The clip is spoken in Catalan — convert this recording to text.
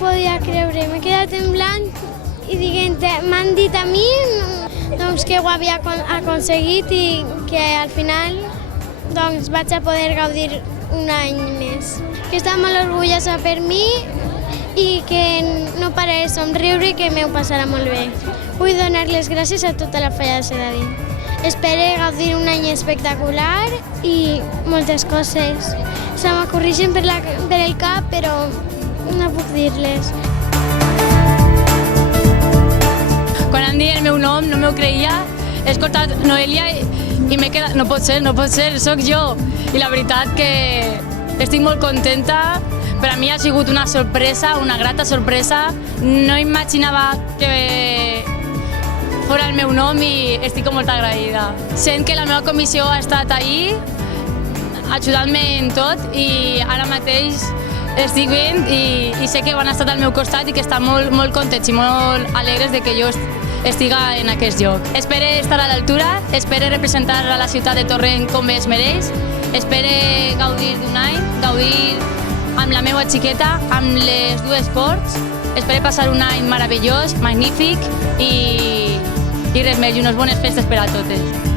podia creure, m'he quedat en blanc i m'han dit a mi doncs, que ho havia aconseguit i que al final doncs, vaig a poder gaudir un any més. Que està molt orgullosa per mi i que no pararé de somriure i que m'ho passarà molt bé. Vull donar les gràcies a tota la Falla de Sedaví. Espero gaudir un any espectacular i moltes coses. Se m'ocorreixen per el cap, però no puc dir-les. Quan em deien el meu nom no m'ho creia, he escoltat Noelia i m'he quedat, no pot ser, sóc jo. I la veritat que estic molt contenta, per a mi ha sigut una sorpresa, una grata sorpresa. No imaginava que fos el meu nom i estic molt agraïda. Sent que la meva comissió ha estat ahí, ajudant-me en tot i ara mateix estic bé i sé que van estar al meu costat i que estan molt contents i molt alegres de que jo estiga en aquest lloc. Espero estar a l'altura, espero representar a la ciutat de Torrent com es mereix, espero gaudir d'un any, gaudir amb la meva xiqueta, amb les dues esports, espero passar un any meravellós, magnífic i res més, i unes bones festes per a totes.